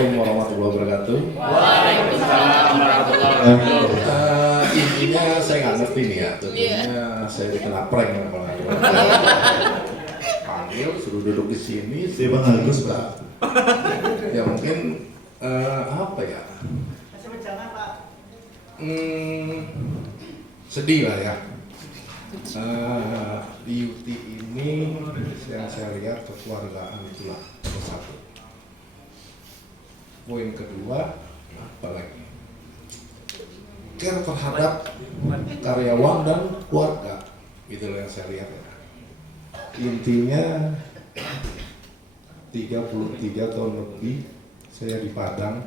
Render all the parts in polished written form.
Assalamualaikum warahmatullahi wabarakatuh. Waalaikumsalam warahmatullahi wabarakatuh. Intinya saya nggak ngerti nih ya, tentunya saya dikena prank sama panggil, suruh duduk di sini, saya Bang Agus Pak. Ya mungkin apa ya? Sedih lah ya. Di UT ini yang saya lihat kekeluargaan itulah nomor satu. Poin kedua, apalagi care terhadap karyawan dan keluarga, itulah yang saya lihat ya. Intinya 33 tahun lebih saya di Padang,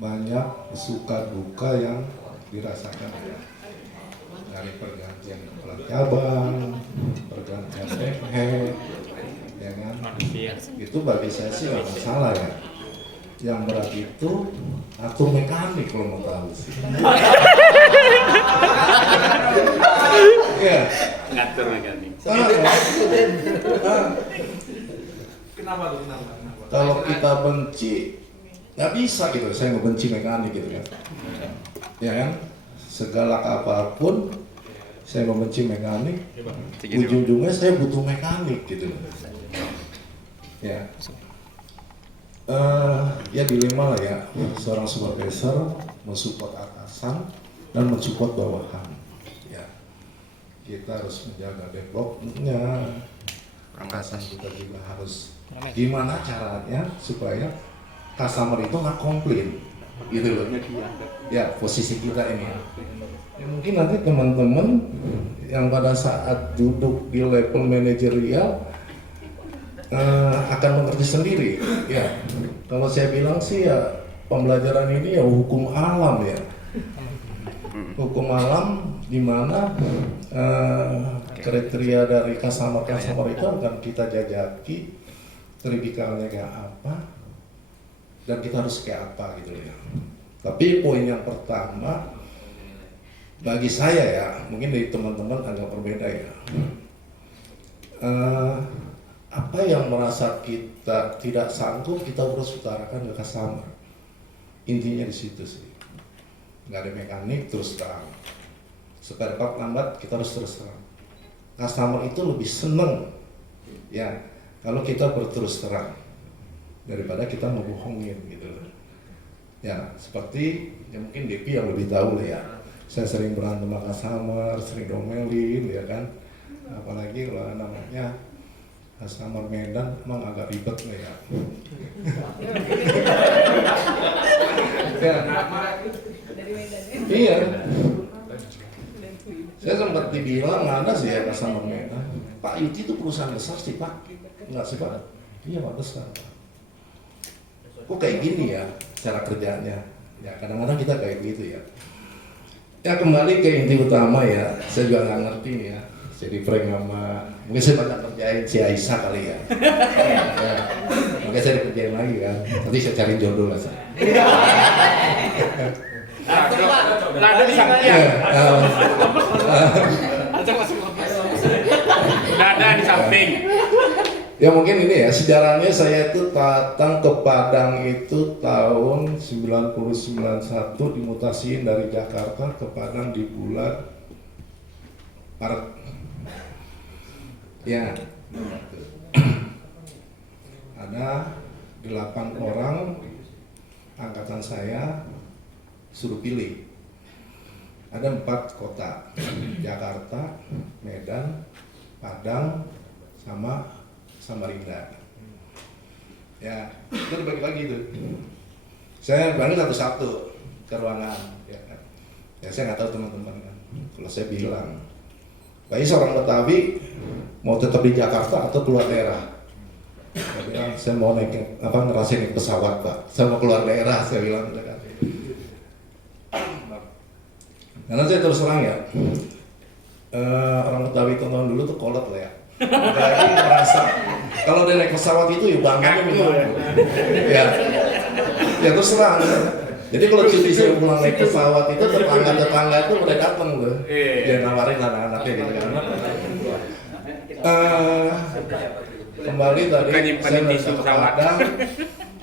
banyak suka duka yang dirasakan ya. Dari pergantian kepala cabang, pergantian head, ya kan? Itu bagi saya sih nggak masalah ya. Yang berat itu atur mekanik kalau mau tahu sih. Iya. Ngatur mekanik. Kenapa? Kalau kita benci, nggak bisa gitu. Saya ngebenci mekanik gitu kan. Ya kan? Segala apapun saya membenci mekanik, ujung-ujungnya saya butuh mekanik gitu. Ya. Ya dilema lah ya, seorang supervisor mensupport atasan dan mensupport bawahan. Ya, kita harus menjaga backlognya. Atasan kita juga harus gimana caranya supaya customer itu nggak komplain, gitu loh. Ya posisi kita ini. Ya, mungkin nanti teman-teman yang pada saat duduk di level manajerial akan mengerti sendiri ya. Kalau saya bilang sih ya pembelajaran ini ya hukum alam ya, hukum alam di mana kriteria dari customer itu akan kita jajaki tipikalnya kayak apa dan kita harus kayak apa gitu ya. Tapi poin yang pertama bagi saya ya, mungkin dari teman-teman agak berbeda ya. Apa yang merasa kita tidak sanggup kita harus utarakan ke customer. Intinya di situ sih. Nggak ada mekanik terus terang. Spare part lambat kita harus terus terang. Customer itu lebih seneng ya kalau kita berterus terang daripada kita ngebohongin gitu loh. Ya seperti ya mungkin Depi yang lebih tahu lah ya. Saya sering berantem sama customer, sering domelin ya kan. Apalagi kalau namanya customer Medan emang agak ribet lah ya. Ya. Iya. Saya sempat dibilang ada sih ya customer Medan. Pak Yuti itu perusahaan besar sih Pak. Enggak sih Pak? Iya Pak besar Pak. Kok kayak gini ya cara kerjanya? Ya kadang-kadang kita kayak gitu ya. Ya kembali ke inti utama ya. Saya juga nggak ngerti nih ya. Jadi prank sama, mungkin saya banyak kerjain si Aisyah kali ya. Ya. Makanya saya dikerjain lagi kan, nanti saya cari jodoh lah saya. Nah, ada di samping. Udah ada di samping. Ya mungkin ini ya, sejarahnya saya itu datang ke Padang itu tahun 1991 dimutasiin dari Jakarta ke Padang di bulan Maret. Ya, ada 8 orang angkatan saya suruh pilih. Ada 4 kota, Jakarta, Medan, Padang, sama Samarinda. Ya, itu dibagi-bagi itu. Saya panggil satu-satu ke ruangan. Ya saya nggak tahu teman-teman kan. Kalau saya bilang, Pak seorang Betawi mau tetap di Jakarta atau keluar daerah? Saya bilang, saya mau ngerasain naik pesawat Pak. Saya mau keluar daerah, saya bilang. Karena saya terus terang ya, orang Betawi tahun dulu tuh kolot lah ya. Jadi merasa kalau dia naik pesawat itu ya bangganya gimana? Ya terus terang. Jadi kalau cuti saya pulang naik pesawat itu tetangga itu udah datang loh. Dia nawarin anak-anaknya gitu kan. Kembali tadi saya datang ke Padang,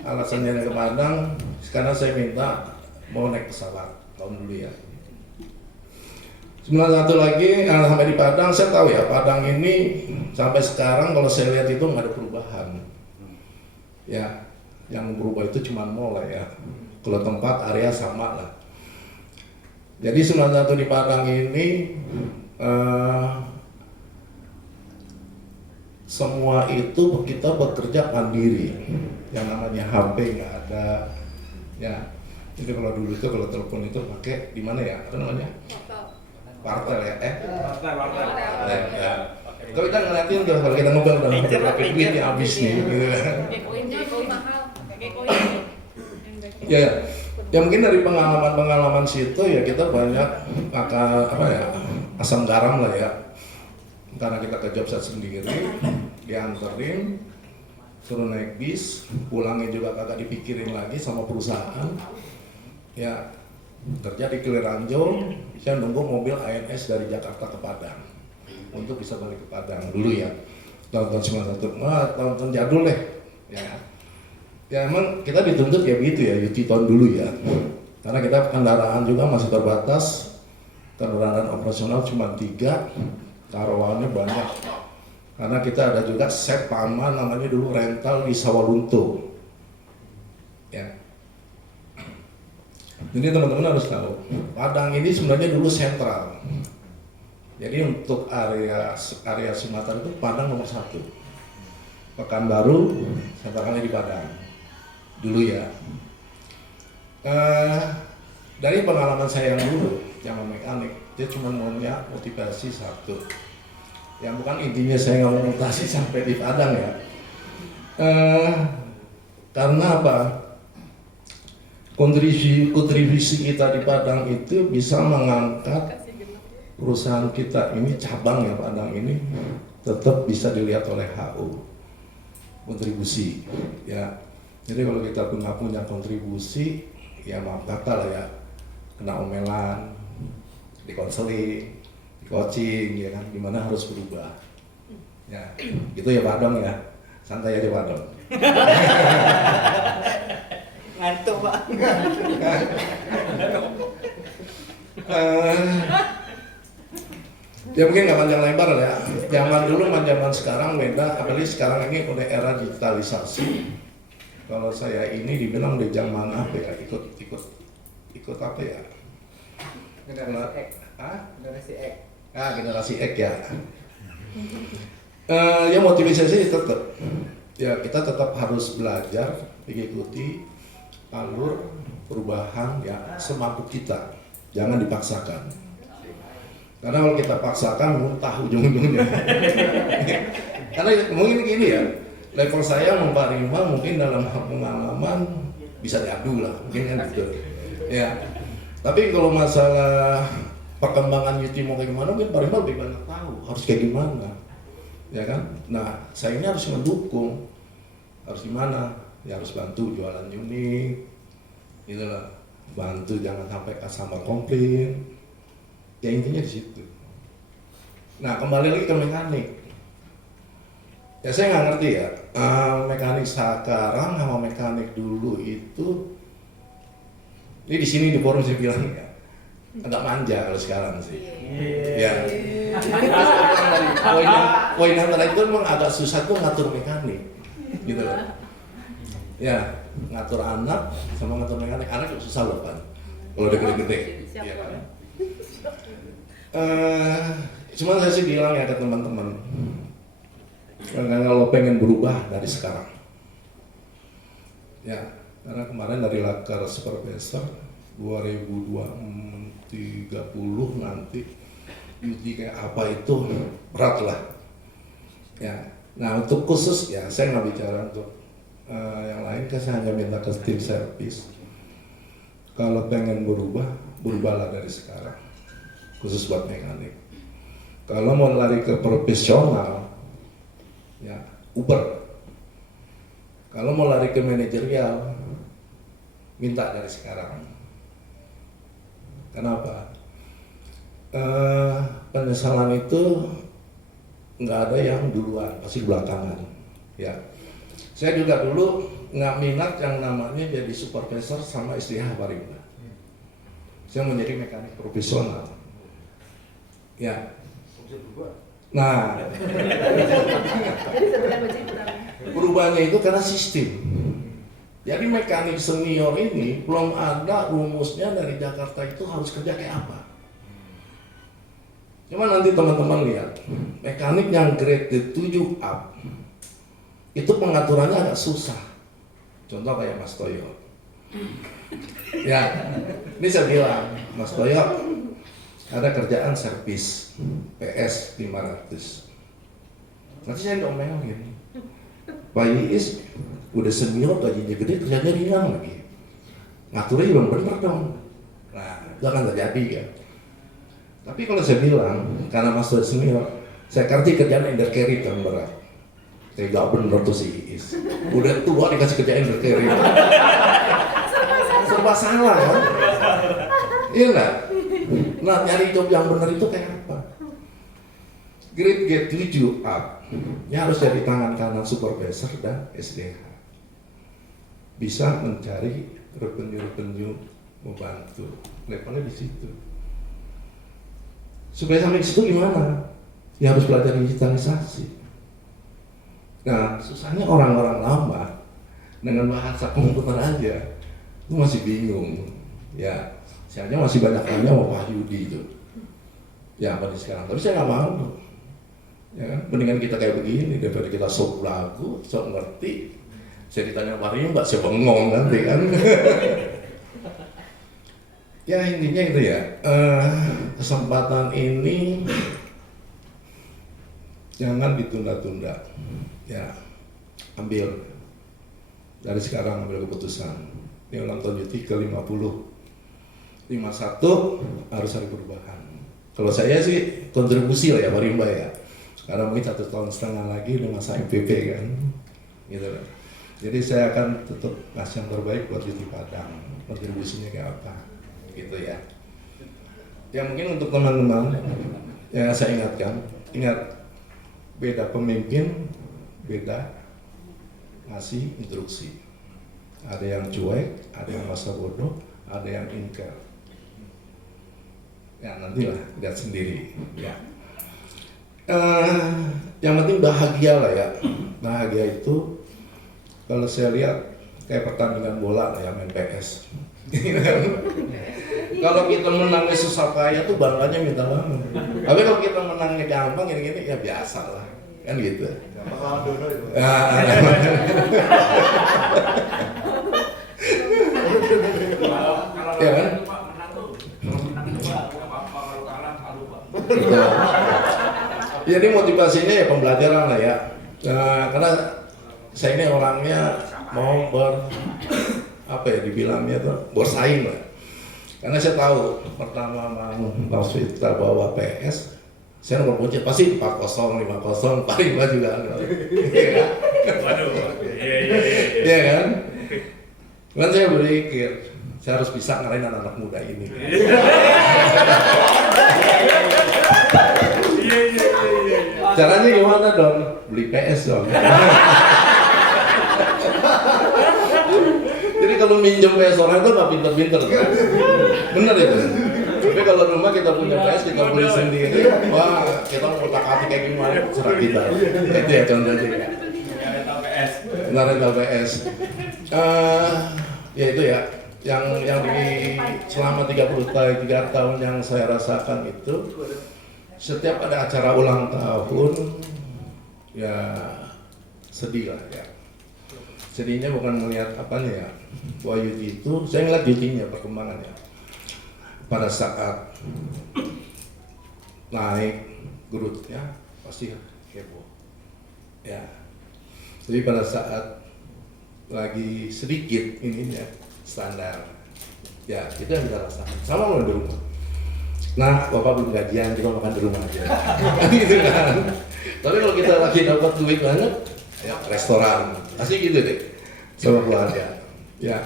alasannya ke Padang karena saya minta mau naik pesawat tahun dulu ya. 91 lagi sampai di Padang, saya tahu ya Padang ini sampai sekarang kalau saya lihat itu nggak ada perubahan. Ya, yang berubah itu cuma mall lah ya. Kalau tempat area sama lah. Jadi 91 di Padang ini semua itu kita bekerja mandiri. Yang namanya HP nggak ada. Ya, jadi kalau dulu itu kalau telepon itu pakai di mana ya? Apa namanya? Partel ya? Partai. Ya. Kalau kita ngeliatin tuh kalau kita ngobrol udah berapa duit ya habis nih. Gitu. Ya, ya mungkin dari pengalaman situ ya kita banyak asam garam lah ya. Karena kita ke job site sendiri, dianterin, suruh naik bis, pulangnya juga kagak dipikirin lagi sama perusahaan. Ya, kerja di Kliranjo, saya nunggu mobil ANS dari Jakarta ke Padang untuk bisa balik ke Padang dulu ya. Tahun 91, tahun jadul deh. Ya emang kita dituntut ya begitu ya, Yuti tahun dulu ya. Karena kita kendaraan juga masih terbatas, kendaraan operasional cuma 3, karawannya banyak. Karena kita ada juga set paman namanya dulu rental di Sawalunto. Ya. Jadi teman-teman harus tahu, Padang ini sebenarnya dulu sentral. Jadi untuk area Sumatera itu Padang nomor 1. Pekanbaru sentralnya di Padang dulu ya. Dari pengalaman saya yang dulu zaman mekanik, dia cuma maunya motivasi satu. Yang bukan intinya saya nggak mau mutasi sampai di Padang ya. Karena apa? Kontribusi kita di Padang itu bisa mengangkat perusahaan kita ini, cabang ya Padang ini tetap bisa dilihat oleh HU. Kontribusi ya. Jadi kalau kita nggak punya kontribusi, ya maaf kata lah ya, kena omelan, di konseling, di coaching, ya kan, gimana harus berubah. Ya, gitu ya Pak Dong ya, santai aja Pak Dong. Ngantuk Pak. Ya mungkin nggak panjang lebar ya. Zaman dulu sama zaman sekarang beda, apalagi sekarang ini udah era digitalisasi. Kalau saya ini dibilang di zaman apa ya, ikut apa ya? Generasi X. Hah? Generasi X. Generasi X ya. Ya motivasi sih tetap. Ya kita tetap harus belajar, mengikuti alur perubahan ya semampu kita. Jangan dipaksakan. Karena kalau kita paksakan muntah ujung-ujungnya. Karena mungkin gini ya, level saya sama Pak Rima mungkin dalam pengalaman bisa diadu lah, mungkin kan gitu. Ya. Tapi kalau masalah perkembangan Yuti mau kayak gimana, mungkin Pak Rima lebih banyak tahu harus kayak gimana, ya kan? Nah, saya ini harus mendukung, harus gimana? Ya harus bantu jualan unit, gitu lah. Bantu jangan sampai customer komplain. Ya intinya di situ. Nah, kembali lagi ke mekanik. Ya saya nggak ngerti ya, mekanik sekarang sama mekanik dulu itu, ini di sini di forum saya bilang ya, agak manja kalau sekarang sih. Ya. Poin antara itu memang agak susah tuh ngatur mekanik, gitu loh. Ya, ngatur anak sama ngatur mekanik, anak juga susah loh kan, kalau udah gede-gede. Ya, kan? Cuma saya sih bilang ya ke teman-teman, kalau pengen berubah dari sekarang, ya karena kemarin dari Lakar Supervisor 2030 nanti Yuti kayak apa itu berat lah, ya. Nah untuk khusus ya saya nggak bicara untuk yang lain, kan saya hanya minta ke tim service. Kalau pengen berubah, berubahlah dari sekarang, khusus buat mekanik. Kalau mau lari ke profesional, ya Uber. Kalau mau lari ke manajerial, minta dari sekarang. Kenapa? Penyesalan itu nggak ada yang duluan, pasti belakangan. Ya, saya juga dulu nggak minat yang namanya jadi supervisor sama SDH Marimba. Saya menjadi mekanik profesional. Ya. Nah, perubahannya itu karena sistem. Jadi mekanik senior ini belum ada rumusnya dari Jakarta itu harus kerja kayak apa. Cuma nanti teman-teman lihat, mekanik yang grade 7 up itu pengaturannya agak susah. Contoh kayak Mas Toyo. Ya, ini saya bilang, Mas Toyo ada kerjaan servis PS 500. Nanti saya domelin. Pak Iis udah senior, gajinya gede, kerjanya ringan lagi. Ngaturnya juga bener dong. Nah, itu akan terjadi kan. Tapi kalau saya bilang, karena Mas Toyo senior, saya kerja kerjaan ender carry yang berat. Saya gak bener tuh si Iis. Udah tua dikasih kerjaan ender carry. Serba salah kan? Iya nggak? Nah, nyari job yang benar itu kayak apa? Grade G7 up, ya harus dari tangan kanan supervisor dan SDH. Bisa mencari revenue membantu. Levelnya di situ. Supaya sampai di situ gimana? Ya harus belajar digitalisasi. Nah, susahnya orang-orang lama dengan bahasa komputer aja itu masih bingung. Ya, saya aja masih banyak tanya sama Pak Yudi itu. Ya apa di sekarang? Tapi saya nggak mau. Ya kan? Mendingan kita kayak begini daripada kita sok lagu, sok ngerti. Saya ditanya Pak Rio, Mbak siapa ngomong nanti kan? Ya intinya itu ya. Kesempatan ini jangan ditunda-tunda. Ya, ambil dari sekarang ambil keputusan. Ini ulang tahun Yuti ke-50. 51 harus ada perubahan. Kalau saya sih kontribusi lah ya Marimba ya. Karena mungkin 1,5 tahun lagi udah masa MPP kan. Gitu kan. Jadi saya akan tetap ngasih yang terbaik buat Yuti Padang. Kontribusinya kayak apa? Gitu ya. Ya mungkin untuk teman-teman yang saya ingatkan, ingat beda pemimpin, beda ngasih instruksi. Ada yang cuek, ada yang masa bodoh, ada yang ingkar. Ya nantilah lihat sendiri. Ya. Yang penting bahagia lah ya. Bahagia itu kalau saya lihat kayak pertandingan bola lah ya, main PS. Kalau kita menangnya susah payah tuh bangganya minta banget. Tapi kalau kita menangnya gampang gini-gini ya biasa lah. Kan gitu. Ya kan? Jadi motivasinya ya pembelajaran lah ya. Karena saya ini orangnya mau dibilangnya tuh bersaing lah. Karena saya tahu pertama mau kita bawa PS, saya nomor kunci pasti 40, 50, 45 juga. Waduh. Iya kan? Kan saya berpikir saya harus bisa ngalahin anak-anak muda ini. Caranya gimana dong? Beli PS dong. Jadi kalau minjem PS orang itu nggak pinter-pinter. Bener itu. Tapi kalau rumah kita punya PS, kita beli sendiri. Wah, kita mau otak-atik kayak gimana? Serah kita. Itu ya contohnya. Nggak rental PS. Ya itu ya. Yang di selama 33 tahun yang saya rasakan itu, setiap ada acara ulang tahun ya sedih lah ya. Sedihnya bukan melihat apanya ya, bahwa Yuti itu, saya ngeliat Yutinya perkembangannya. Pada saat naik growth ya pasti heboh ya. Jadi pada saat lagi sedikit ininya standar ya, itu yang kita rasakan. Sama lo di rumah. Nah, bapak belum gajian, kita makan di rumah aja. Gitu kan. Tapi kalau kita lagi dapat duit banget, ya restoran, pasti gitu deh, sama keluarga. Ya,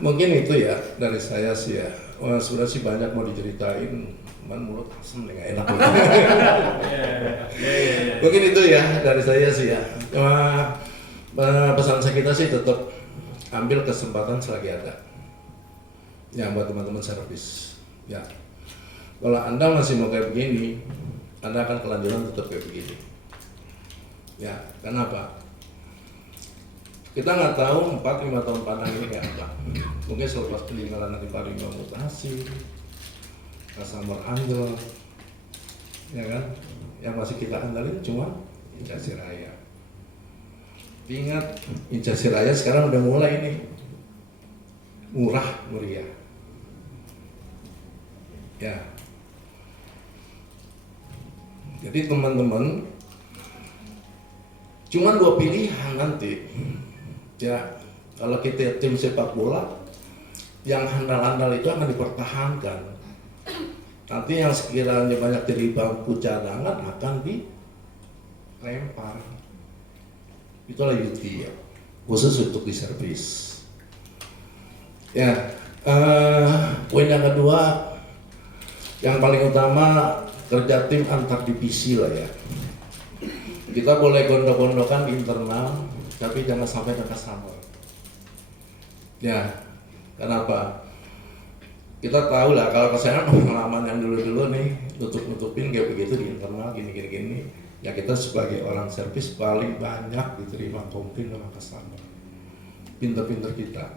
mungkin itu ya dari saya sih ya. Sebenarnya sih banyak mau diceritain, cuman mulut asem nih, nggak enak. Mungkin itu ya dari saya sih ya. Pesan saya kita sih tetap ambil kesempatan selagi ada. Ya buat teman-teman servis. Ya. Kalau Anda masih mau kayak begini, Anda akan kelanjutan tetap kayak begini. Ya, kenapa? Kita nggak tahu 4-5 tahun pandang ini kayak apa. Mungkin selepas peninggalan nanti Paringo mutasi, Customer Angel, ya kan? Yang masih kita andalin cuma Injasi Raya. Ingat, Injasi Raya sekarang udah mulai nih murah meriah. Ya. Jadi teman-teman, cuma 2 pilihan nanti. Ya, kalau kita tim sepak bola, yang handal-handal itu akan dipertahankan. Nanti yang sekiranya banyak dari bangku cadangan akan dilempar. Itulah UT ya, khusus untuk di servis. Ya, poin yang kedua, yang paling utama kerja tim antar divisi lah ya. Kita boleh gondok-gondokan di internal, tapi jangan sampai ke customer. Ya, kenapa? Kita tahu lah kalau saya pengalaman yang dulu-dulu nih nutup-nutupin kayak begitu di internal gini. Ya kita sebagai orang servis paling banyak diterima komplain sama customer. Pinter-pinter kita.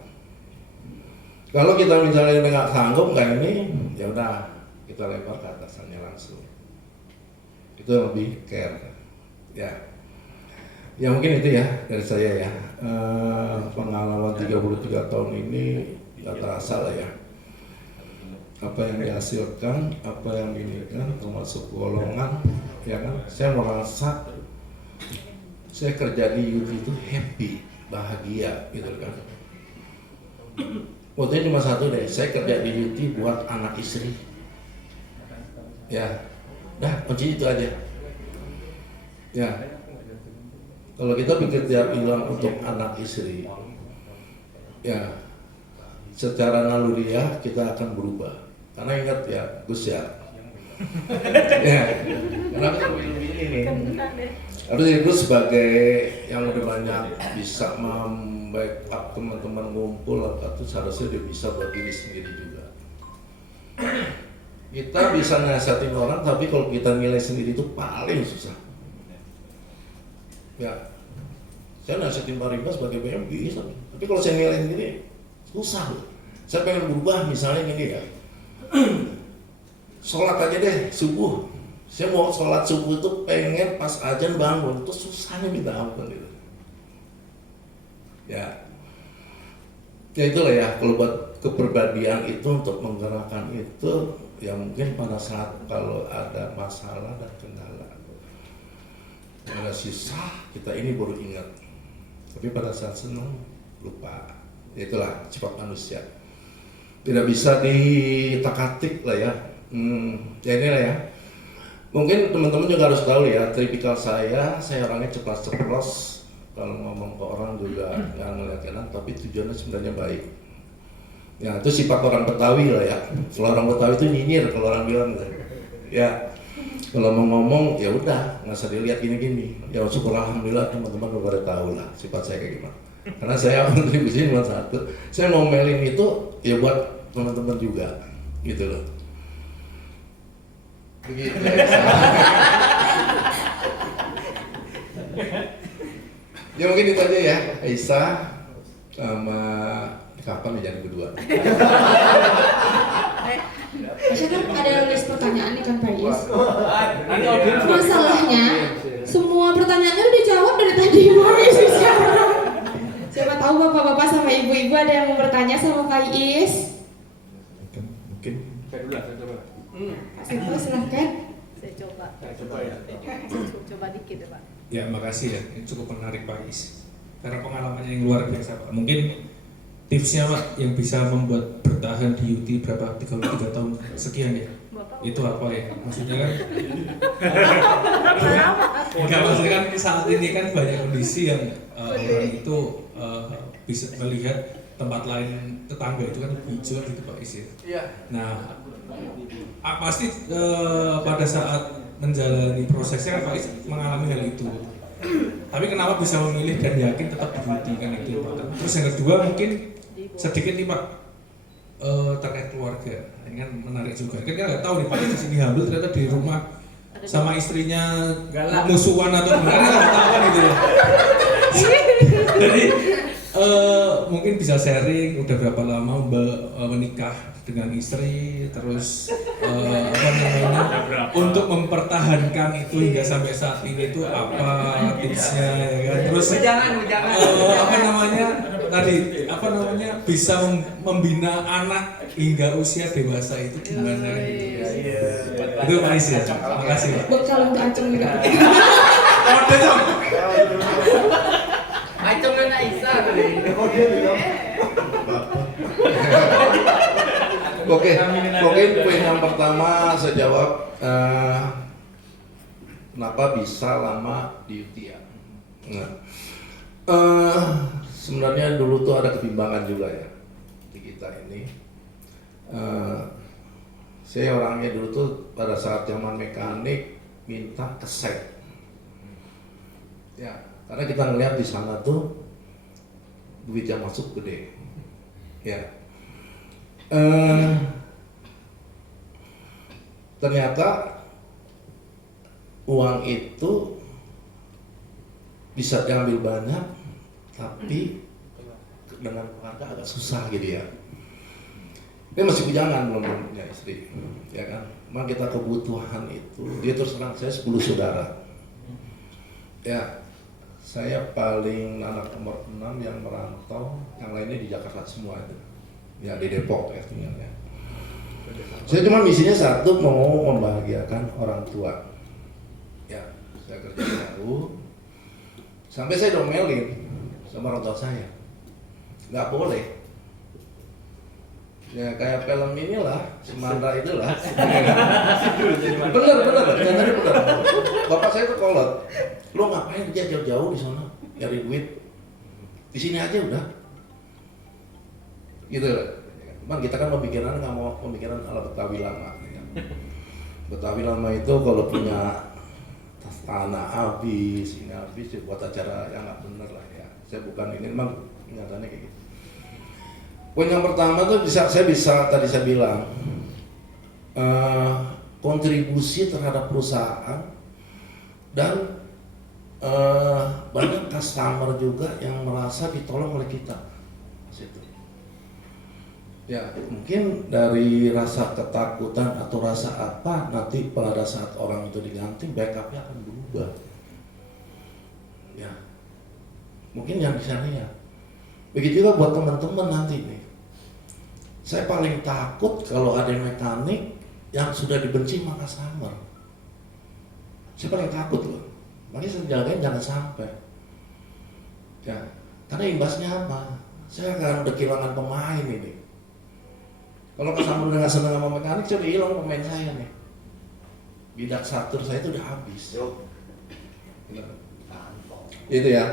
Kalau kita misalnya nggak sanggup kayak ini, ya udah kita lempar ke atasannya langsung. Itu lebih care. Ya mungkin itu ya dari saya ya. Pengalaman 33 tahun ini nggak terasa lah ya. Apa yang dihasilkan, apa yang dinikan, termasuk golongan, ya kan? Saya merasa saya kerja di UT itu happy, bahagia, gitu kan? Motonya cuma satu deh, saya kerja di UT buat anak istri. Ya, dah kunci itu aja. Ya, kalau kita pikir tiap hilang untuk anak istri, ya, secara naluriah kita akan berubah. Karena ingat ya, Gus ya. Ya, karena kita lebih ini nih. Harus Gus sebagai yang lebih banyak bisa membackup teman-teman ngumpul, itu seharusnya dia bisa buat diri sendiri juga. Kita bisa nasihatin orang, tapi kalau kita nilai sendiri itu paling susah. Ya, saya nasihatin Pak Rimba sebagai PM bisa, tapi kalau saya nilai sendiri susah. Saya pengen berubah misalnya gini ya. Sholat aja deh subuh. Saya mau sholat subuh itu pengen pas azan bangun, itu susahnya minta ampun gitu. Ya itulah ya, kalau buat kepribadian itu untuk menggerakkan itu ya mungkin pada saat kalau ada masalah dan kendala, ada sisa kita ini baru ingat, tapi pada saat senang lupa. Itulah sifat manusia, tidak bisa ditak-atik lah ya. Ya inilah ya. Mungkin teman-teman juga harus tahu ya, tipikal saya orangnya ceplas-ceplos. Kalau ngomong ke orang juga nggak ngeliat kanan, tapi tujuannya sebenarnya baik. Ya itu sifat orang Betawi lah ya. Kalau orang Betawi itu nyinyir kalau orang bilang gitu. Ya kalau mau ngomong ya udah nggak usah dilihat gini-gini. Ya syukur alhamdulillah teman-teman udah pada tahu lah sifat saya kayak gimana. Karena saya kontribusi cuma satu, saya ngomelin itu ya buat teman-teman juga, gitu loh. Begitu ya. Ya mungkin itu aja ya, Aisyah sama kapan ya jadi kedua. Aisyah kan ada list pertanyaan nih kan Pak Is. Masalahnya semua pertanyaannya udah dijawab dari tadi Pak Is. Siapa tahu bapak-bapak sama ibu-ibu ada yang mau bertanya sama Kak Is. Mungkin. Saya dulu, saya coba. Kak Seto silahkan. Saya coba. Saya coba ya. Coba dikit ya Pak. Ya makasih ya, ini cukup menarik Pak Is. Karena pengalamannya yang luar biasa Pak. Mungkin tipsnya Pak yang bisa membuat bertahan di UT berapa 33 tahun sekian ya. Bapak Itu apa ya? Maksudnya kan enggak, maksudnya kan saat ini kan banyak kondisi yang orang itu bisa melihat tempat lain tetangga itu kan hijau gitu Pak Is ya. Iya. Nah, pasti pada saat menjalani prosesnya kan Pak Is mengalami hal itu. Tapi kenapa bisa memilih dan yakin tetap di UT kan itu important. Terus yang kedua mungkin sedikit nih Pak terkait keluarga. Ini kan menarik juga. Kan kita nggak tahu nih Pak di sini hamil ternyata di rumah sama istrinya Galak. musuhan atau gimana kita nggak tahu kan gitu ya. Jadi mungkin bisa sharing udah berapa lama Mbak menikah dengan istri, terus apa namanya untuk mempertahankan itu hingga sampai saat ini tuh apa tipsnya ya kan? Terus Jangan. apa namanya tadi apa namanya bisa membina anak hingga usia dewasa itu gimana gitu? Itu Pak Is ya. Makasih Pak. Buat calon ke Acung juga. Oke dong. Acung na isa. Oke, mungkin poin yang pertama saya jawab kenapa bisa lama di UT ya. Nah, sebenarnya dulu tuh ada ketimbangan juga ya di kita ini. Saya orangnya dulu tuh pada saat zaman mekanik minta keset. Ya, karena kita ngelihat di sana tuh duit yang masuk gede. Ya. Ternyata uang itu bisa diambil banyak, tapi dengan keluarga agak susah gitu ya. Dia masih bujangan, belum punya istri, ya kan? Memang kita kebutuhan itu, dia terus terang saya 10 saudara. Ya, saya paling anak nomor 6 yang merantau, yang lainnya di Jakarta semua itu. Ya di Depok ya tinggalnya. Saya cuma misinya satu, mau membahagiakan orang tua. Ya, saya kerja jauh. Sampai saya domelin sama orang tua saya. Nggak boleh. Ya kayak film inilah, Semandra itulah. Bener, ternyata bener. Bapak saya tuh kolot. Lo ngapain kerja jauh-jauh di sana, nyari duit? Di sini aja udah. Gitu. Cuman kita kan pemikiran nggak mau pemikiran ala Betawi lama. Ya. Betawi lama itu kalau punya tanah habis, ini habis, ya buat acara yang nggak bener lah ya. Saya bukan ini, memang ingatannya kayak gitu. Poin yang pertama tuh saya bisa tadi saya bilang kontribusi terhadap perusahaan dan banyak customer juga yang merasa ditolong oleh kita. Situ. Ya mungkin dari rasa ketakutan atau rasa apa nanti pada saat orang itu diganti backupnya akan berubah. Ya mungkin yang bisa lihat. Begitu juga buat teman-teman nanti nih. Saya paling takut kalau ada mekanik yang sudah dibenci sama customer. Saya paling takut loh. Makanya saya jagain jangan sampai. Ya, karena imbasnya apa? Saya akan udah kehilangan pemain ini. Kalau customer udah nggak senang sama mekanik, saya udah hilang pemain saya nih. Bidak satur saya itu udah habis. Itu ya.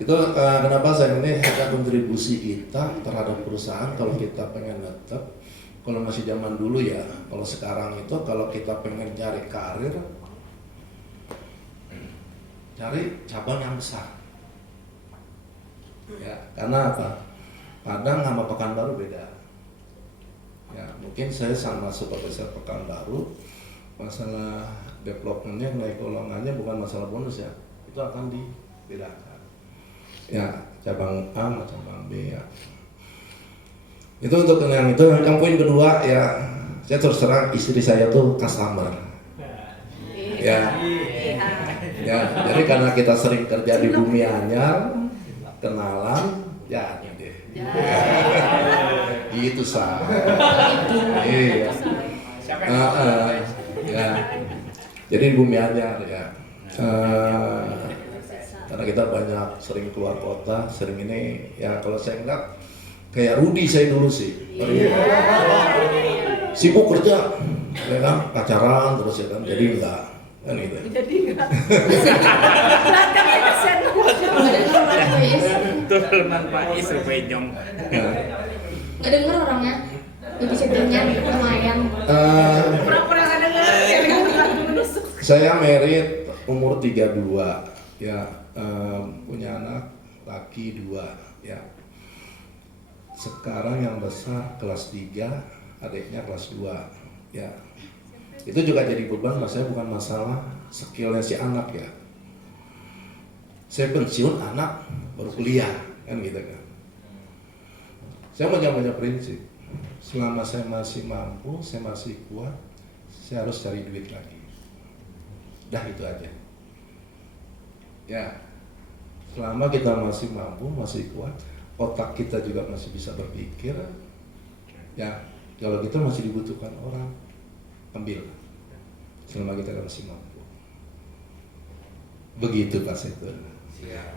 Itu kenapa saya ini ada kontribusi kita terhadap perusahaan kalau kita pengen tetap. Kalau masih zaman dulu ya, kalau sekarang itu kalau kita pengen cari karir, cari cabang yang besar. Ya, karena apa? Padang sama Pekanbaru beda. Ya, mungkin saya sama supervisor Pekanbaru, masalah developmentnya, naik golongannya bukan masalah bonus ya, itu akan dibedakan. Ya, cabang A sama cabang B ya. Itu untuk yang itu. Yang poin kedua ya, saya terus terang istri saya tuh customer. Ya, ya. Jadi karena kita sering kerja di Bumi Anyar, kenalan, ya deh. Gitu sah. Iya. Ya. Jadi di Bumi Anyar ya. Karena kita banyak sering keluar kota, sering ini ya kalau saya enggak kayak Rudi saya dulu sih. Sibuk kerja, ya kan, pacaran terus ya kan, jadi enggak kan gitu. Jadi enggak. Belakangnya kesian. Turunan Pak Is Rupenyong. Nggak denger orangnya. Lebih settingnya lumayan. Pura-pura nggak denger. Saya married umur 32. ya punya anak laki 2 ya. Sekarang yang besar kelas 3, adiknya kelas 2 ya. Itu juga jadi beban, saya bukan masalah skillnya si anak ya. Saya pensiun anak baru kuliah kan gitu kan. Saya punya prinsip, selama saya masih mampu, saya masih kuat, saya harus cari duit lagi. Dah itu aja. Ya, selama kita masih mampu, masih kuat, otak kita juga masih bisa berpikir. Ya, kalau kita masih dibutuhkan orang, ambil. Selama kita masih mampu. Begitu Pak Setur.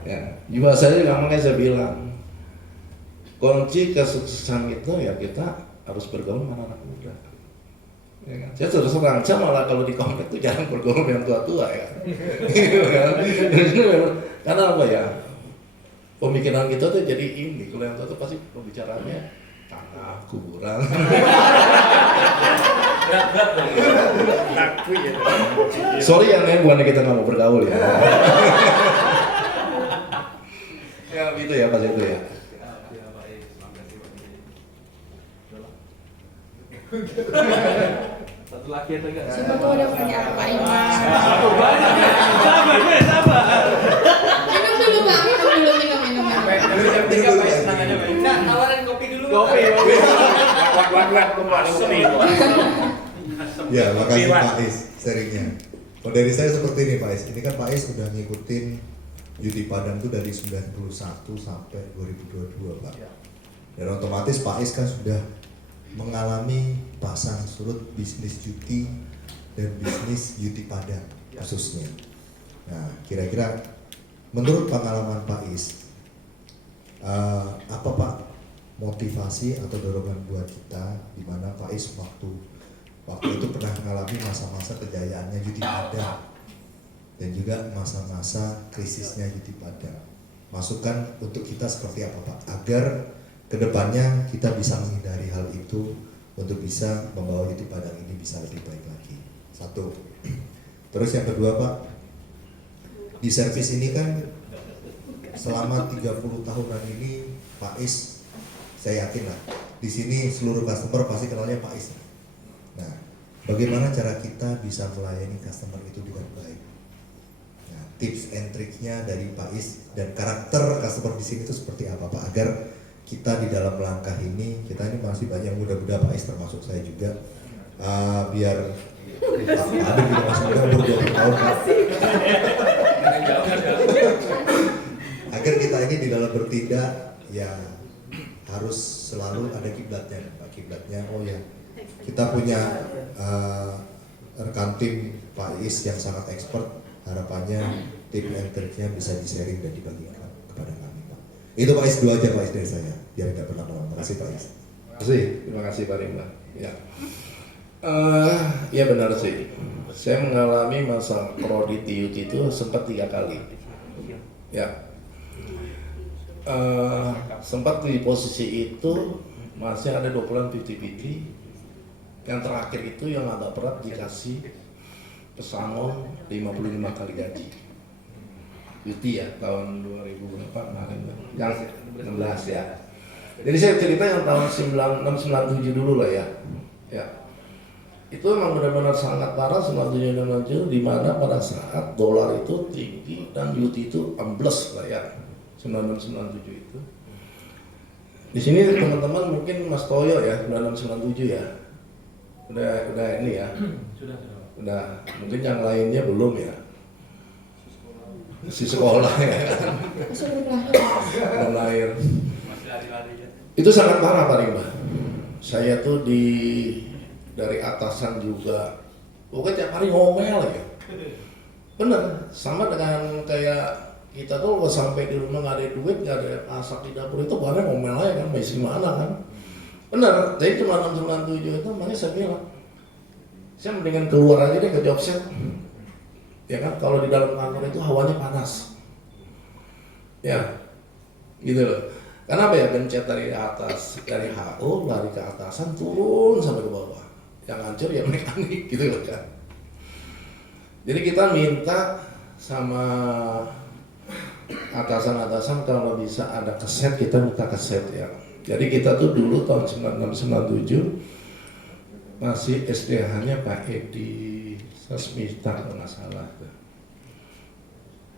Ya, juga saya makanya saya bilang, kunci kesuksesan itu ya kita harus bergaul sama anak muda. Ya kan? Saya terus terang, saya malah kalau di komplek itu jarang bergaul dengan tua-tua ya. Karena apa ya? Pemikiran kita tuh jadi ini, kalau yang tua tuh pasti pembicaranya tanah, kuburan. Sorry ya Nen, bukan kita nggak mau bergaul ya. Ya gitu ya pas itu ya. Satu lagi atau enggak? Siapa tuh ada pertanyaan Pak Iman? Sabar. Minum dulu Pak, minum. Jam 3 Pak Is nanya Pak. Nah, tawarin kopi dulu. Kopi. Ya, makasih Pak Is sharingnya. Kalau dari saya seperti ini Pak Is, ini kan Pak Is udah ngikutin Judi Padang tuh dari 91 sampai 2022 Pak. Dan otomatis Pak Is kan sudah mengalami pasang surut bisnis judi dan bisnis judi Padang khususnya. Nah, kira-kira menurut pengalaman Pak Is, apa Pak motivasi atau dorongan buat kita di mana Pak Is waktu itu pernah mengalami masa-masa kejayaannya judi Padang dan juga masa-masa krisisnya judi Padang. Masukan untuk kita seperti apa Pak agar kedepannya kita bisa menghindari hal itu untuk bisa membawa judi Padang ini bisa lebih baik lagi. Satu. Terus yang kedua Pak, di servis ini kan selama 30 tahunan ini Pak Is, saya yakin lah di sini seluruh customer pasti kenalnya Pak Is. Nah, bagaimana cara kita bisa melayani customer itu dengan baik? Nah, tips and triknya dari Pak Is dan karakter customer di sini itu seperti apa Pak agar kita di dalam langkah ini, kita ini masih banyak muda-muda Pak Is termasuk saya juga, biar ada juga masih muda umur 20 tahun Pak. Agar kita ini di dalam bertindak ya harus selalu ada kiblatnya Pak. Kiblatnya oh ya kita punya rekan tim Pak Is yang sangat expert, harapannya tim and triknya bisa di-sharing dan dibagikan kepada kami Pak. Itu Pak Is, dua aja Pak Is dari saya, biar tidak pernah lama. Terima kasih Pak Is. Terima kasih Pak Rimba. Ya, ya benar sih. Saya mengalami masa kredit itu sempat 3 kali. Ya, sempat di posisi itu masih ada 2 bulan 50-50. Yang terakhir itu yang agak berat dikasih pesangon 55 kali gaji. Yuti ya tahun 2000 berapa kemarin? Yang 16 ya. Jadi saya cerita yang tahun 9697 dulu lah ya. Ya. Itu memang benar-benar sangat parah 97 di mana pada saat dolar itu tinggi dan yuti itu ambles lah ya. 9697 itu. Di sini teman-teman mungkin Mas Toyo ya 9697 ya. Udah ini ya. Udah mungkin yang lainnya belum ya. Si sekolah ya. Belum lahir. Itu sangat parah Pak Rimba. Saya tuh dari atasan juga, pokoknya tiap hari ngomel ya. Bener, sama dengan kayak kita tuh kalau sampai di rumah nggak ada duit, nggak ada masak di dapur itu bukannya ngomel aja kan, masih gimana kan. Bener, jadi cuma 697 itu makanya saya bilang, saya mendingan keluar aja deh ke job set. Ya kan, kalau di dalam kantor itu hawanya panas. Ya, gitu loh. Karena apa ya, pencet dari atas, dari HO, lari ke atasan, turun sampai ke bawah. Yang hancur ya mekanik gitu loh kan. Jadi kita minta sama atasan-atasan kalau bisa ada keset kita minta keset ya. Jadi kita tuh dulu tahun 96-97 masih SDH-nya Pak Edi Sasmita kalau nggak salah.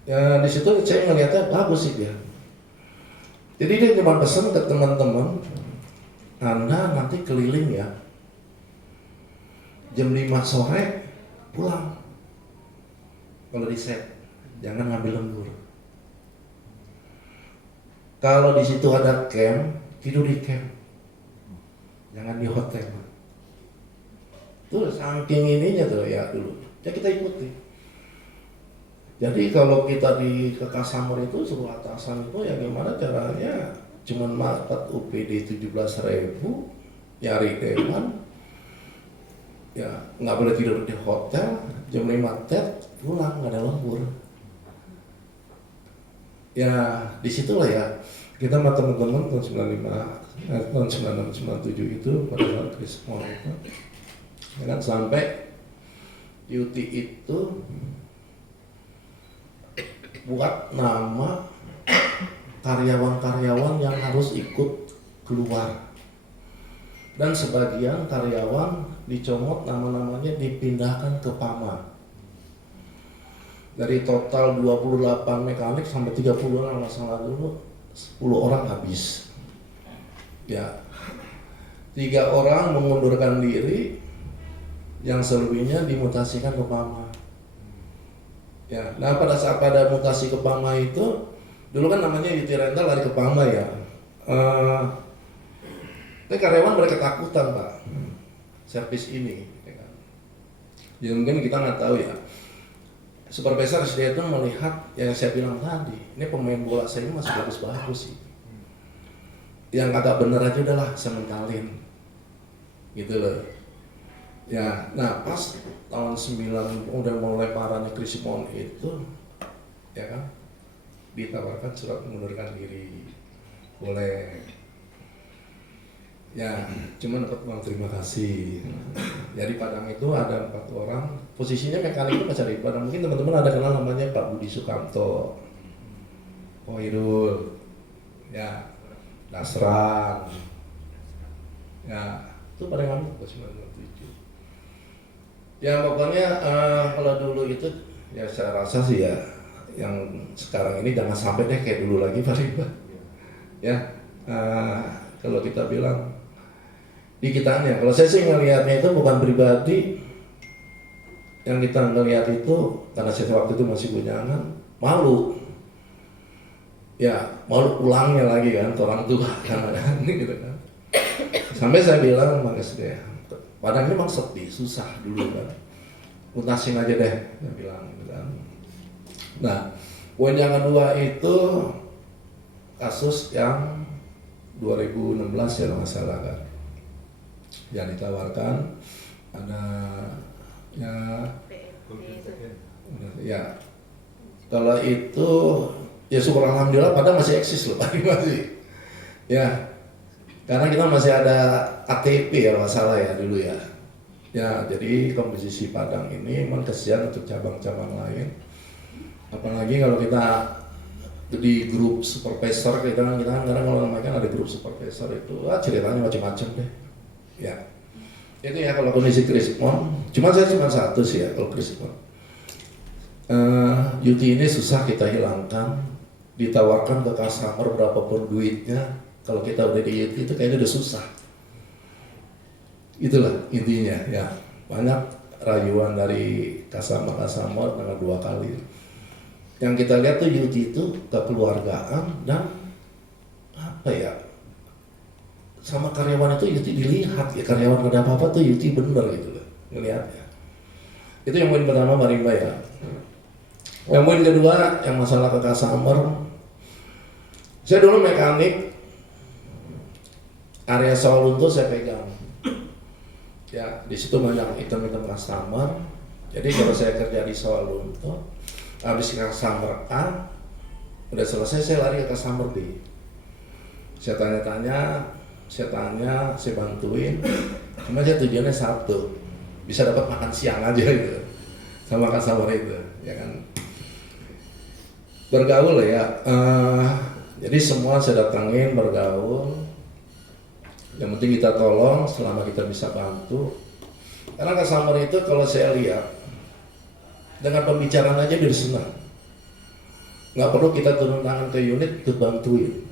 Ya di situ saya ngeliatnya bagus sih dia. Jadi dia cuma pesan ke teman-teman, Anda nanti keliling ya, jam 5 sore pulang. Kalau di set, jangan ngambil lembur. Kalau di situ ada camp, tidur di camp, jangan di hotel. Tuh saking ininya tuh ya dulu, ya kita ikuti. Jadi kalau kita di ke customer itu suruh atasan itu ya gimana caranya, cuman dapat UPD 17.000, nyari dewan, ya nggak boleh tidur di hotel, jam 5 tet pulang nggak ada lembur. Ya disitulah ya kita sama teman-teman tahun 96-97 itu pada saat Krismon itu, ya kan, sampai UT itu buat nama karyawan-karyawan yang harus ikut keluar, dan sebagian karyawan dicomot nama-namanya dipindahkan ke PAMA. Dari total 28 mekanik sampai 30 orang masalah dulu 10 orang habis. Ya, 3 orang mengundurkan diri, yang selebihnya dimutasikan ke PAMA. Ya, nah pada saat pada mutasi ke PAMA itu, dulu kan namanya UT Rental lari ke PAMA ya. Ini karyawan mereka ketakutan Pak, servis ini. Ya kan? Jadi mungkin kita nggak tahu ya. Supervisor dia itu melihat yang saya bilang tadi, ini pemain bola saya ini masih bagus-bagus sih. Yang kagak bener aja udahlah sementalin, gitu loh. Ya, nah pas tahun 9 udah mulai parahnya Krismon itu, ya kan, ditawarkan surat mengundurkan diri, boleh. Ya, cuma dapat uang terima kasih. Jadi Padang itu ada 4 orang, posisinya mekanik itu masih ada di Padang. Mungkin teman-teman ada kenal namanya Pak Budi Sukamto, Koirul, ya, Dasran, ya, itu pada kami tahun 97. Ya pokoknya kalau dulu itu ya saya rasa sih ya, yang sekarang ini jangan sampai deh kayak dulu lagi Pak Rimba. Ya, kalau kita bilang di kitanya, kalau saya sih ngelihatnya itu bukan pribadi, yang kita ngelihat itu karena saya waktu itu masih bunyangan, malu. Ya malu pulangnya lagi kan, ke orang tua kan, gitu kan. Sampai saya bilang sama dia, Padang ini memang sepi, susah dulu kan. Mutasin aja deh, dia bilang gitu kan. Nah, poin yang kedua itu kasus yang 2016 ya kalau nggak salah kan. Yang ditawarkan ada ya kalau itu ya syukur alhamdulillah Padang masih eksis loh, masih. Ya. Karena kita masih ada ATP ya kalau salah ya dulu ya. Ya jadi komposisi Padang ini memang kesian untuk cabang-cabang lain. Apalagi kalau kita di grup supervisor, kita kadang kalau namanya ada grup supervisor itu ceritanya macam-macam deh. Ya itu ya kalau kondisi Krismon. Cuma saya cuma satu sih ya kalau Krismon. UT ini susah kita hilangkan, ditawarkan ke customer berapapun duitnya. Kalau kita udah di UT itu kayaknya udah susah. Itulah intinya ya. Banyak rayuan dari customer tanggal 2 kali. Yang kita lihat tuh UT itu kekeluargaan dan apa ya, sama karyawan itu UT dilihat ya, karyawan ada apa-apa tuh UT bener gitu loh ngelihatnya. Itu yang poin pertama Mbak Rimba ya. Yang poin kedua yang masalah ke customer, saya dulu mekanik area Sawalunto saya pegang. Ya, di situ banyak item-item customer. Jadi kalau saya kerja di Sawalunto, habis customer A, udah selesai saya lari ke customer B. Saya tanya, saya bantuin. Cuma dia tujuannya satu, bisa dapat makan siang aja gitu sama customer itu, ya kan. Bergaul ya. Jadi semua saya datangin bergaul. Yang penting kita tolong selama kita bisa bantu. Karena customer itu kalau saya lihat dengan pembicaraan aja dia senang. Nggak perlu kita turun tangan ke unit untuk bantuin.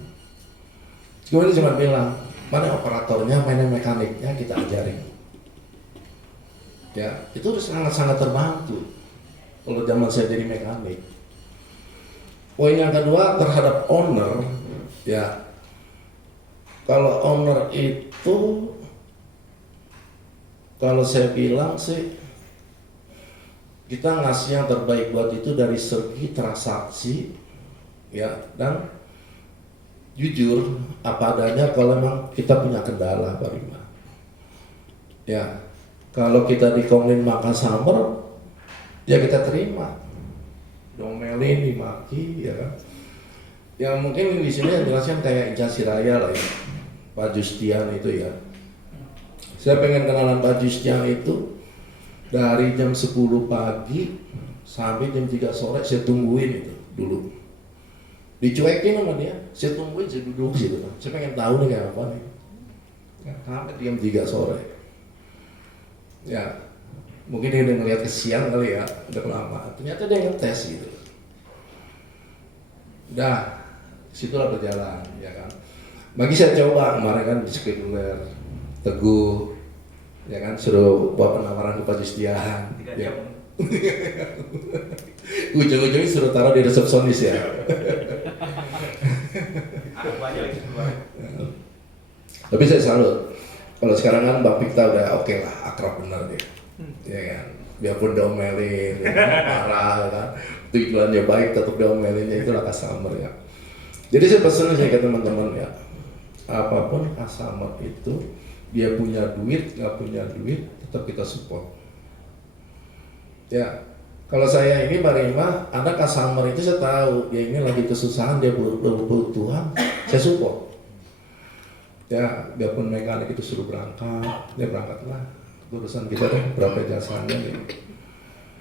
Cuma dia cuma bilang, mana operatornya, mana mekaniknya, kita ajarin. Ya, itu sangat-sangat terbantu kalau zaman saya jadi mekanik. Poin yang kedua terhadap owner, ya, kalau owner itu, kalau saya bilang sih, kita ngasih yang terbaik buat itu dari segi transaksi, ya, dan jujur apa adanya kalau memang kita punya kendala, Pak Rima. Ya, kalau kita dikomplain makan sambar, ya kita terima. Domelin, dimaki, ya kan. Yang mungkin di sini yang jelaskan kayak Inca Siraya lah ya, Pak Justian itu ya. Saya pengen kenalan Pak Justian itu dari jam 10 pagi sampai jam 3 sore saya tungguin itu dulu. Dicuekin sama dia, saya tungguin, saya duduk situ. Saya pengen tahu nih kayak apa nih. Ya, sampai jam 3 sore. Ya, mungkin dia udah ngeliat kesian kali ya, udah lama. Ternyata dia ngetes gitu. Udah, situlah berjalan, ya kan. Bagi saya coba kemarin kan di Sekuler, Teguh, ya kan, suruh buat penawaran ke Pak Justian. 3 Ya. jam. Ujung-ujungnya suruh taruh di resepsionis ya. Aku aja lagi keluar. Tapi saya salut. Kalau sekarang kan Mbak Pikta udah oke lah, akrab bener dia. Ya kan, biarpun diomelin, ya, marah kan. Tujuannya baik, tetap diomelinnya itulah customer ya. Jadi saya pesan saya ke teman-teman ya, apapun customer itu, dia punya duit, nggak punya duit, tetap kita support. Ya, kalau saya ini Pak Rima, ada customer itu saya tahu dia ini lagi kesusahan, dia berkebutuhan, saya support. Ya, biarpun mekanik itu suruh berangkat, dia berangkatlah. Urusan kita deh, berapa jasanya nih.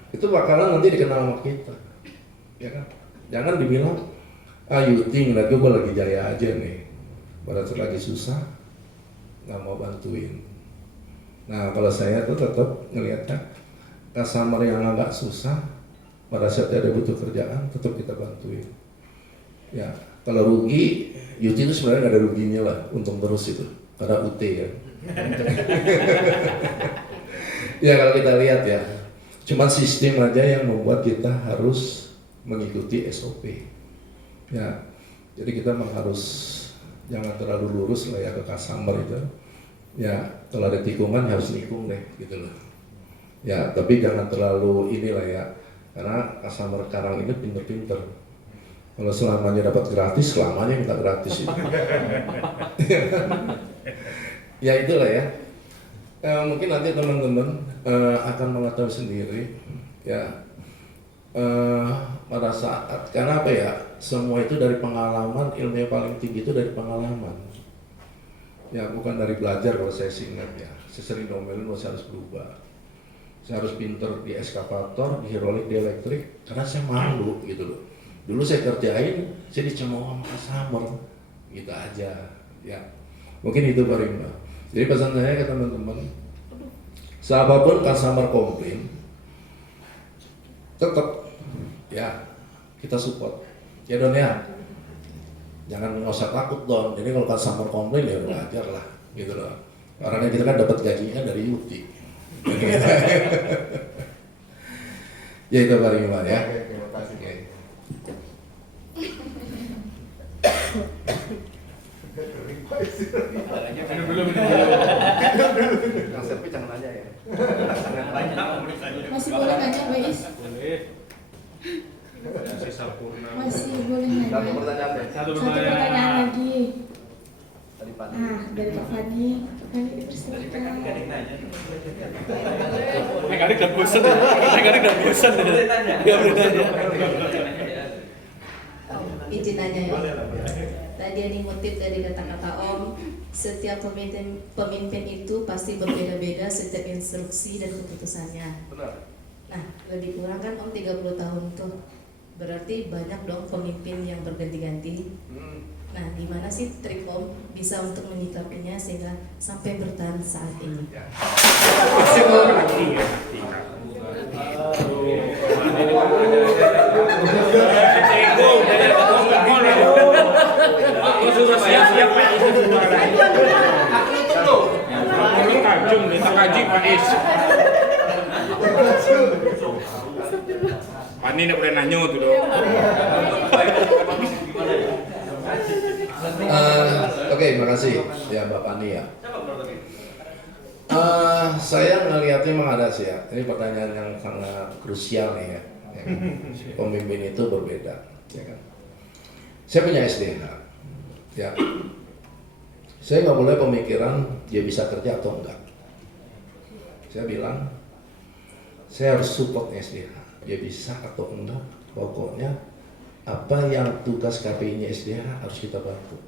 Itu bakalan nanti dikenal sama kita. Ya kan? Jangan dibilang, you think that gue lagi jaya aja nih. Pada saat lagi susah, nggak mau bantuin. Nah, kalau saya tuh tetap ngelihatnya, customer yang agak susah, pada saat ada butuh kerjaan, tetap kita bantuin. Ya, kalau rugi, UT itu sebenarnya nggak ada ruginya lah, untung terus itu, karena UT kan. Ya kalau kita lihat ya, cuma sistem aja yang membuat kita harus mengikuti SOP. Ya, jadi kita memang harus jangan terlalu lurus lah ya ke customer itu. Ya, kalau ada tikungan harus nikung deh, gitu loh. Ya, tapi jangan terlalu inilah ya, karena customer sekarang ini pinter-pinter. Kalau selamanya dapat gratis, selamanya minta gratis itu. Ya itulah ya. Mungkin nanti teman-teman akan mengetahui sendiri ya pada saat, karena apa ya, semua itu dari pengalaman, ilmu yang paling tinggi itu dari pengalaman ya, bukan dari belajar. Kalau saya ingat ya, saya sering domelin bahwa saya harus berubah, saya harus pinter di eskavator, di hidrolik, di elektrik, karena saya malu gitu loh. Dulu saya kerjain, saya dicemooh sama customer gitu aja ya. Mungkin itu Pak Rimba. Jadi pesan saya ke teman-teman, siapapun customer komplain, tetap ya kita support. Ya Don ya, jangan nggak usah takut Don. Jadi kalau customer komplain ya wajar lah, gitu loh. Karena kita kan dapat gajinya dari Yuti. Ya itu Pak Rimba ya. Oke, terima kasih. Oke. Yang sepi jangan aja ya. Masih boleh nanya, Bais? Masih boleh nanya. Satu pertanyaan deh. Satu pertanyaan lagi. Tadi Pak. Nah, dari Pak Fani. Fani dipersilakan. Mekanik udah bosan ya. Mekanik udah bosan ya. Gak boleh nanya. Izin nanya ya. Tadi yang ngutip dari kata-kata Om, setiap pemimpin itu pasti berbeda-beda setiap instruksi dan keputusannya. Benar. Nah, lebih kurang kan Om 30 tahun tuh. Berarti banyak dong pemimpin yang berganti-ganti. Nah, gimana sih trik Om bisa untuk menyikapinya sehingga sampai bertahan saat ini? Sudah siap-siap Pak Is. Aku nutup dulu. Belum kajung, minta kaji Pak Is. Pak Ni tidak boleh nanya tuh dong. Oke, makasih ya Bapak Ani ya. Saya ngelihatnya memang ada sih ya. Ini pertanyaan yang sangat krusial nih ya. Pemimpin itu berbeda, ya kan. Saya punya SDH, ya. Saya nggak boleh pemikiran dia bisa kerja atau enggak. Saya bilang, saya harus support SDH. Dia bisa atau enggak, pokoknya apa yang tugas KPI-nya SDH harus kita bantu.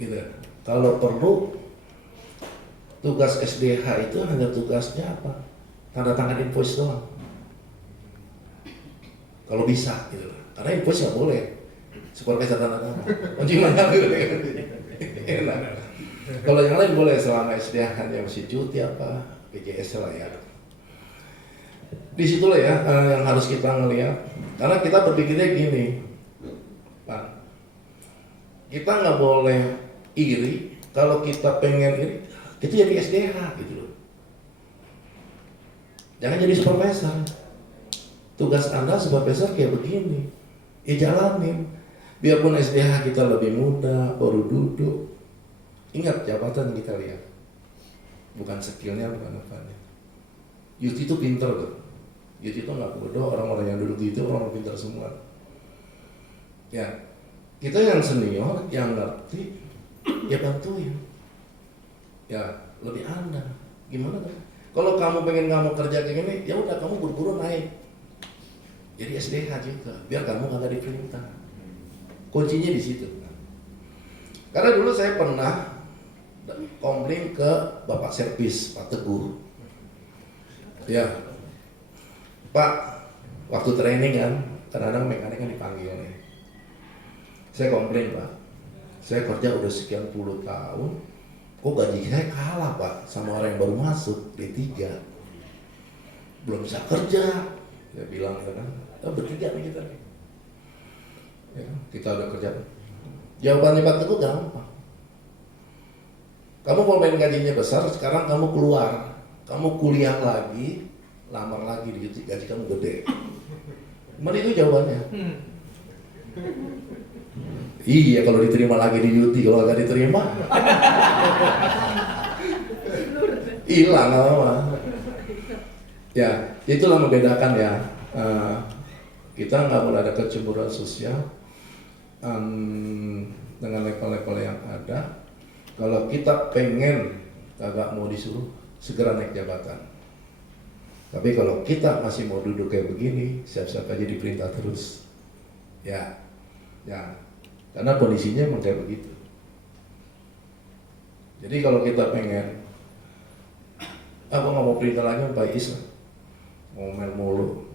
Gitu. Kalau perlu tugas SDH itu hanya tugasnya apa? Tanda tangan invoice doang. Kalau bisa, gitu. Karena invoice nggak boleh. Supervisor tanda tangan. Gimana gitu kan? Enak. Kalau yang lain boleh selama SDH-nya masih cuti apa, PJS lah ya. Di situlah ya yang harus kita ngelihat. Karena kita berpikirnya gini, Pak. Kita nggak boleh iri. Kalau kita pengen iri, kita jadi SDH gitu loh. Jangan jadi supervisor. Tugas Anda supervisor kayak begini, ya jalanin. Biarpun SDH kita lebih muda, baru duduk. Ingat jabatan kita lihat, bukan skillnya, bukan apanya. Youth itu pinter tuh. Youth itu nggak bodoh, orang-orang yang duduk itu orang pinter semua. Ya, kita yang senior, yang ngerti, ya bantuin. Ya, lebih Anda. Gimana tuh? Kalau kamu pengen kamu kerja kayak gini, ya udah kamu buru-buru naik. Jadi SDH juga, biar kamu kagak diperintah. Kuncinya di situ. Karena dulu saya pernah komplain ke Bapak Servis, Pak Teguh. Ya, Pak, waktu training kan, kadang-kadang mekanik kan dipanggil nih. Saya komplain Pak, saya kerja udah sekian puluh tahun, kok gaji saya kalah Pak sama orang yang baru masuk D3. Belum bisa kerja, dia bilang kan, bertiga nih kita nih. Ya, kita udah kerja. Jawabannya Pak Teguh gampang. Kamu mau main gajinya besar, sekarang kamu keluar, kamu kuliah lagi, lamar lagi di gaji kamu gede. Cuman itu jawabannya. Iya, kalau diterima lagi di UT, kalau nggak diterima, hilang apa? Ya, itulah membedakan ya. Kita nggak boleh ada kecemburuan sosial dengan level-level yang ada. Kalau kita pengen kagak mau disuruh, segera naik jabatan. Tapi kalau kita masih mau duduk kayak begini, siap-siap aja diperintah terus. Ya, karena kondisinya emang kayak begitu. Jadi kalau kita pengen, aku nggak mau perintah lagi Pak Is, mau main mulu,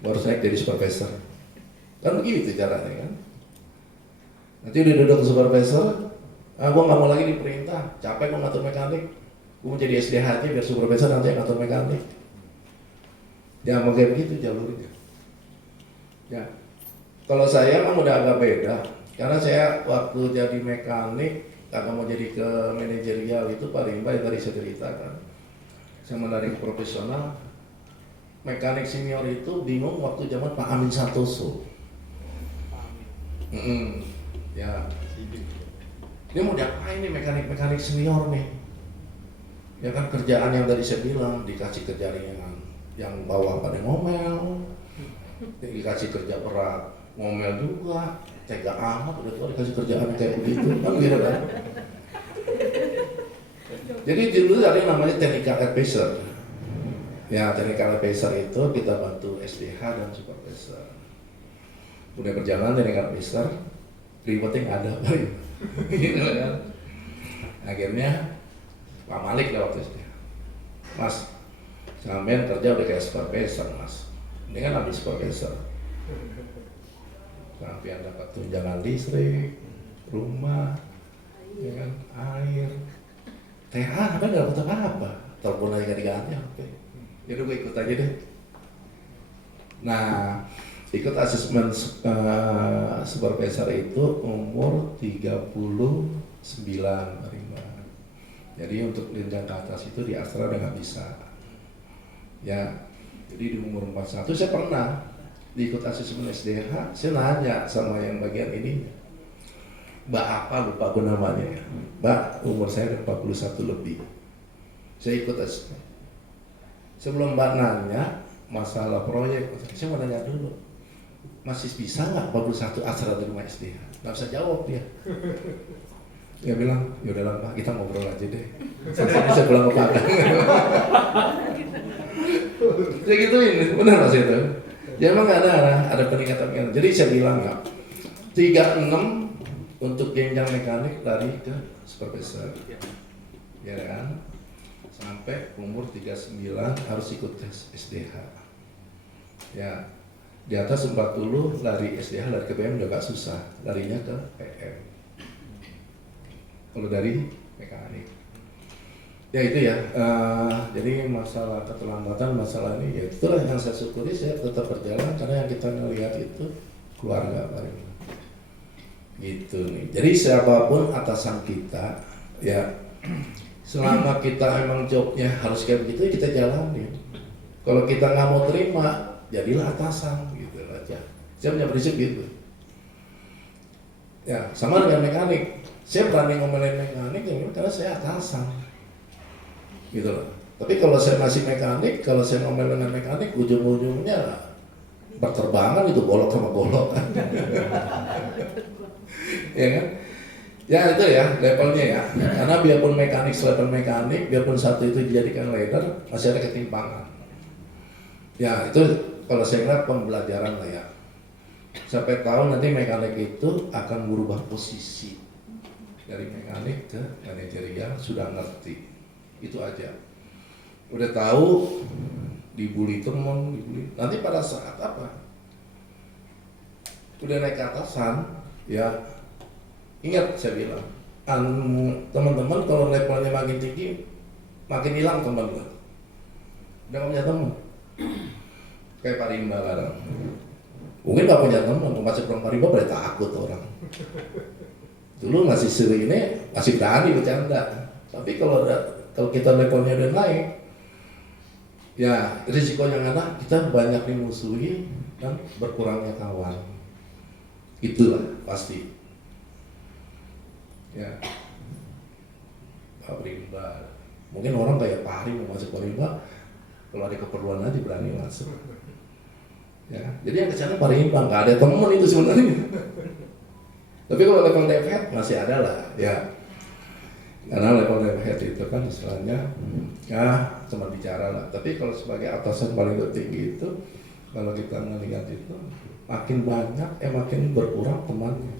baru saya jadi supervisor. Kan begitu caranya kan. Nanti udah duduk ke supervisor, gue nggak mau lagi diperintah, capek gue ngatur mekanik, gue mau jadi SDH aja biar supervisor nanti yang ngatur mekanik. Ya mau kayak begitu jalurnya. Ya, kalau saya emang udah agak beda, karena saya waktu jadi mekanik, kagak mau jadi ke manajerial itu Pak Rimba yang tadi saya ceritakan. Saya menarik profesional, mekanik senior itu bingung waktu zaman Pak Amin Santoso. Ya, dia mau diapain nih mekanik senior nih? Ya kan kerjaan yang tadi saya bilang, dikasih kerja yang bawah pada ngomel, dikasih kerja berat ngomel juga, tega amat udah tua dikasih kerjaan kayak begitu kan gitu kan. Jadi dulu ada yang namanya technical advisor. Ya, technical advisor itu kita bantu SDH dan supervisor. Udah berjalan technical advisor, rewarding ada apa gitu kan. Akhirnya Pak Malik lah waktu itu, Mas, sampean kerja udah kayak supervisor Mas, Ini kan ambil supervisor. Sampai dapat tunjangan listrik, rumah, ya kan, air, TH, apa nggak dapat apa? Telepon aja nggak diganti, oke. Jadi gue ikut aja deh. Nah, ikut asesmen supervisor itu umur 39 Rimba. Jadi untuk jenjang ke atas itu di Astra udah nggak bisa. Ya, jadi di umur 41 saya pernah ikut asesmen SDH, saya nanya sama yang bagian ini, Mbak apa lupa aku namanya ya. Mbak, umur saya udah 41 lebih. Saya ikut asesmen. Sebelum Mbak nanya masalah proyek, saya mau nanya dulu, masih bisa nggak 41 Astra di rumah SDH? Nggak bisa jawab dia. Dia bilang, yaudahlah Pak, kita ngobrol aja deh. Saya pulang ke Padang. Saya gituin, benar Mas itu. Ya emang ada peningkatan. Jadi saya bilang ya, 36 untuk jenjang mekanik lari ke supervisor, ya kan? Sampai umur 39 harus ikut tes SDH. Ya, di atas 40 lari SDH, lari ke PM udah gak susah, larinya ke PM. Kalau dari mekanik, ya itu ya. Jadi masalah keterlambatan, masalah ini, ya itulah yang saya syukuri, saya tetap berjalan karena yang kita melihat itu keluarga paling. Gitu nih. Jadi siapapun atasan kita, ya selama kita emang jobnya harus kayak begitu, kita jalanin. Kalau kita nggak mau terima, jadilah atasan gitu aja. Saya punya prinsip gitu. Ya sama dengan mekanik. Saya berani ngomelin mekanik karena saya atasan, gitu loh. Tapi kalau saya masih mekanik, kalau saya ngomel dengan mekanik, ujung-ujungnya berterbangan itu golok sama golok. Ya kan? Ya itu ya levelnya ya. Karena biarpun mekanik level mekanik, biarpun satu itu dijadikan leader, masih ada ketimpangan. Ya itu kalau saya lihat pembelajaran lah ya. Sampai tahu nanti mekanik itu akan berubah posisi dari mekanik ke manajerial, sudah ngerti. Itu aja. Udah tahu dibully teman, dibully. Nanti pada saat apa? Udah naik ke atasan, ya ingat saya bilang, teman-teman kalau levelnya makin tinggi, makin hilang teman gue. Udah gak punya teman. Kayak Pak Rimba kadang. Mungkin gak punya teman, masih belum Pak Rimba pada takut orang. Dulu masih sering ini, masih berani bercanda. Tapi kalau kita levelnya udah naik, ya risiko yang ada kita banyak dimusuhi dan berkurangnya kawan. Itulah pasti. Ya, Pak Rimba. Mungkin orang kayak Pak Hari mau masuk Pak Rimba, kalau ada keperluan aja berani masuk. Ya, jadi yang kesana Pak Rimba nggak ada teman itu sebenarnya. Tapi kalau level dev head masih ada lah, ya. Karena level dev head itu kan istilahnya, ya teman bicara lah. Tapi kalau sebagai atasan paling tertinggi itu, kalau kita melihat itu, makin banyak, makin berkurang temannya.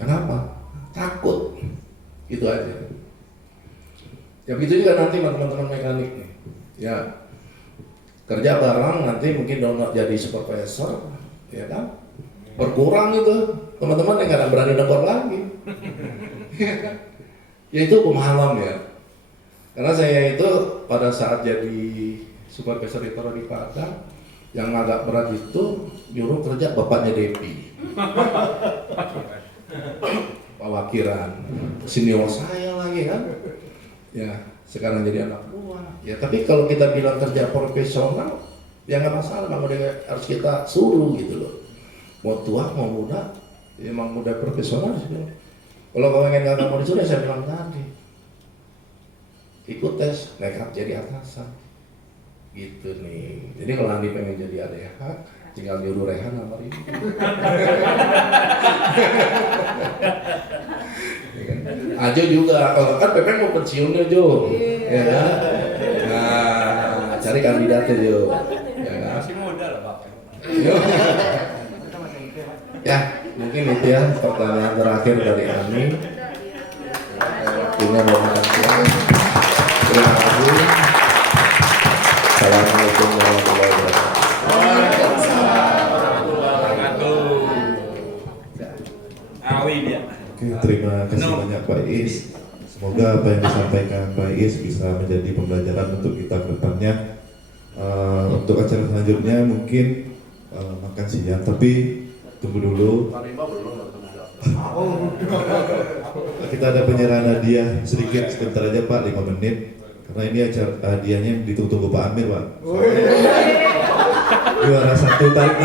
Kenapa? Takut, itu aja. Ya begitu juga nanti teman-teman mekanik nih, ya kerja bareng nanti mungkin donat jadi supervisor, ya kan? Berkurang itu teman-teman yang nggak berani negor lagi. Ya itu pemahaman ya. Karena saya itu pada saat jadi supervisor di Padang, yang agak berat itu nyuruh kerja bapaknya Depi. Pak Wakiran, senior saya lagi kan. Ya, sekarang jadi anak buah. Ya, tapi kalau kita bilang kerja profesional, ya nggak masalah, memang harus kita suruh gitu loh. Mau tua, mau muda, ya emang muda profesional sih. Kalau kau pengen nggak mau disuruh, saya bilang tadi, ikut tes, nekat jadi atasan. Gitu nih. Jadi kalau Andi pengen jadi ADH, tinggal nyuruh Rehan sama Rini. Ajo juga, kalau kan Pepe mau pensiunnya Jo, ya kan? Nah, cari kandidatnya Jo, ya kan? Masih muda lah Pak. Ya, mungkin itu ya pertanyaan terakhir dari Ani. Waktunya mau makan siang. Terima kasih. Assalamualaikum warahmatullahi wabarakatuh. Is. Semoga apa yang disampaikan Pak Is bisa menjadi pembelajaran untuk kita ke depannya. Untuk acara selanjutnya mungkin makan siang, tapi tunggu dulu. Kita ada penyerahan hadiah sedikit, sebentar aja Pak, 5 menit. Karena ini acara hadiahnya ditunggu Pak Amir Pak. Juara 1 tarik